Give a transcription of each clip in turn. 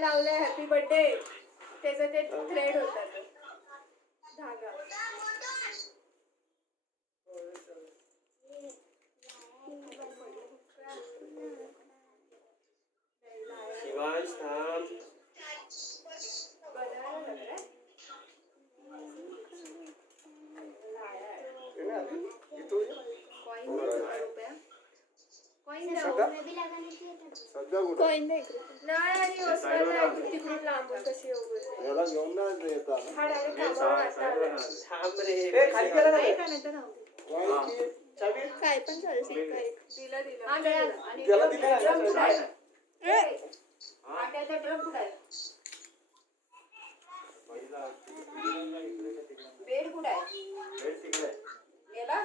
लावलंय happy birthday त्याचं ते थ्रेड होता धागा. शिवांश थांब. तिकडून लांबून कशी याला घेऊन नाही येत हा डायरेक्ट कामावर थांब रे. खाली केलं काय पण चालते दिला त्याला दिलं बेड कुठे आहे गेला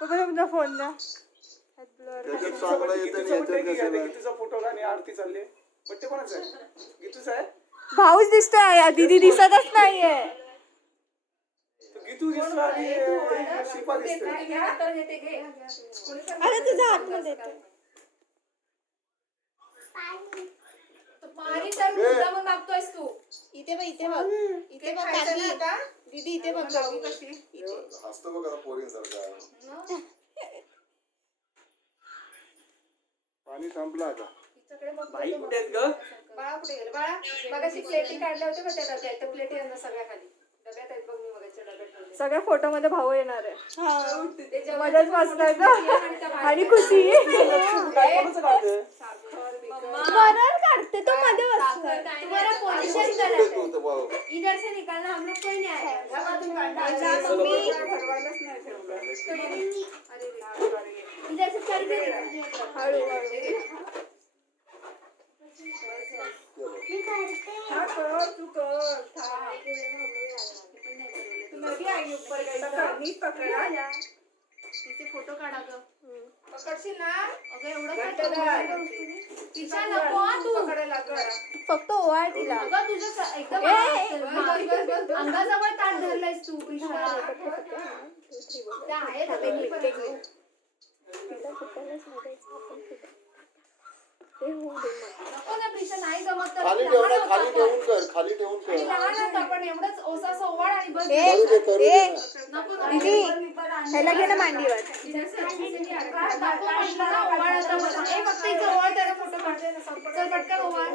तुझा फोन द्या. त्याच्यात चांगला येतं गीतूचा फोटो आणि आरती चालली. बड्डे कोणाचा आहे? गीतूचा आहे. भाऊच दिसतोय, दीदी दिसतच नाहीये. गीतू दिसतो आणि शिल्पा दिसते. अरे तुझा हात मध्ये येतोय. पाणी तर मुद्दामून मागतोयस तू. इथे बघ, इथे बघ, इथे बघ काकी. दीदी इथे बघ कशी असतो बघा पोरींसारखा. पाणी संपलं आता. बाई कुठे आहेत ग? बाळा कुठे गेलं बाळा? मगाशी प्लेटी काढल्या होत्या बघ त्या डब्यात. त्या प्लेटी यांना सगळ्या खाली डब्यात आहेत बघ. मी मगाच्या डब्यात ठेवल्या. सगळ्या फोटो मध्ये भाऊ येणार आहे. त्याच्यावर मजाच वाचताय आणि खुशी कोणाचं काढते? वरण काढते तो मध्ये बसलाय. तुम्हाला पोझिशन करायचं है. इधर से निकालना हम लोग कोई नहीं आएगा. या बाजून काढना. मम्मी ठरवायलाच नाही ठेवलं. अरे इधर से चल दे. हळू हाँ कर तू कर था नदी आई ऊपर गई नीट पकड़ा. तिचे फोटो काढा ग. पकडशील ना अगं एवढं तिच्या नको तू पकडायला ग. फक्त ओवाळ तिला. अगं तुझं एकदम अंगाजवळ ताट धरलायस तू. त्या आहेत नको ना प्रिशा नाही जमत तर खाली ठेवून कर, खाली ठेवून कर. लहान होता पण एवढंच ओसासा ओवाळ आणि बस. नको ना दीदी ह्याला घे ना मांडीवर. नको म्हटलं ना ओवाळ आता बस. फक्त इथे ओवाळ त्याला फोटो काढते ना. चल पटकन ओवाळ.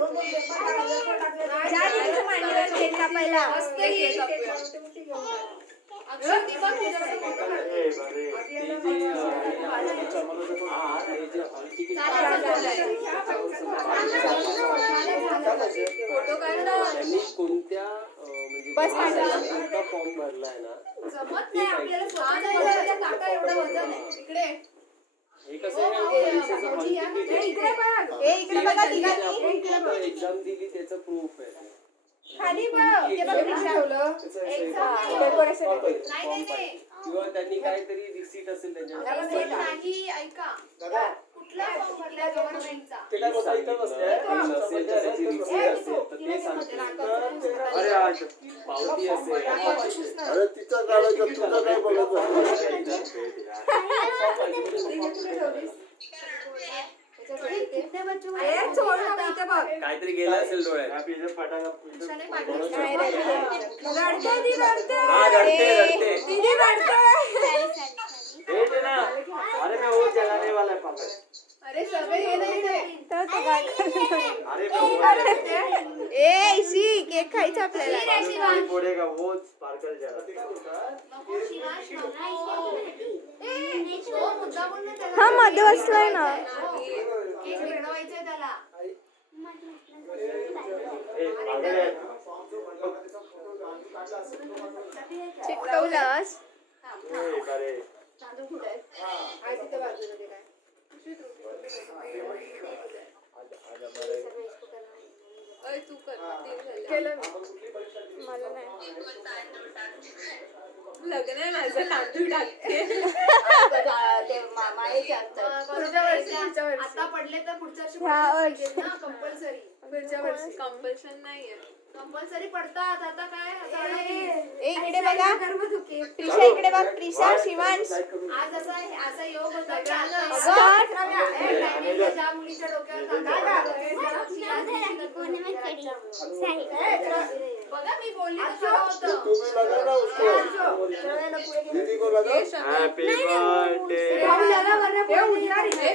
जा दीदीच्या मांडीवर केक कापायला. अक्षर ती बघ तुझ्याकडे फोटो काढते. फोटो काढ ना. त्यांनी कोणत्या म्हणजे कोणता फॉर्म भरलाय ना जमत नाही आपल्याला स्वतःच्या ताटा एवढं वजन आहे. इकडे हे कसं आहे इकडे बघ. इकडे बघा तिघांनी. एक्झाम दिली त्याचं प्रूफ आहे. खाली बघ. ते बघ रिक्षा ठेवलं. नाही किंवा त्यांनी काहीतरी रिसीट असेल त्याच्यावर. नाही ऐका कुठला फॉर्म भरला गव्हर्नमेंटचा. ते काय बसा इथं बसले. आणि नसेल तर त्याची रिसीट असेल तर ते सांगतील. अरे आज पावती असेल. अरे तिचा काढायचं तुझं काय बघत काहीतरी गेलं असेल डोळ्यात. अरे मैं वो जलाने वाला है पापा. अरे सगळे ये नाही ए इशी केक खायचा आपल्याला. पडेगा वो स्पार्कल जला. हा मध्ये बसलाय ना. केक मिळवायचंय त्याला. चिकटवलास. तांदूळ कुठे आहे तिथं बाजूला ते काय तू कर. मला नाही. लग्न आहे माझं. तांदूळ टाकते. आता पडले तर पुढच्या वर्षी ना कंपल्सरी. पुढच्या वर्षी कंपल्शन नाहीये. कंपल्सरी पडतात आता काय ए इकडे बघा प्रिशा इकडे बघ प्रिशा शिवांश आज असा योग होता की आज Start. ज्या मुलीच्या डोक्यावर बघा मी बोलली होतं तू भी लगा ना उसको दीदी को लगा हॅपी बर्थडे हे उडणार इथे.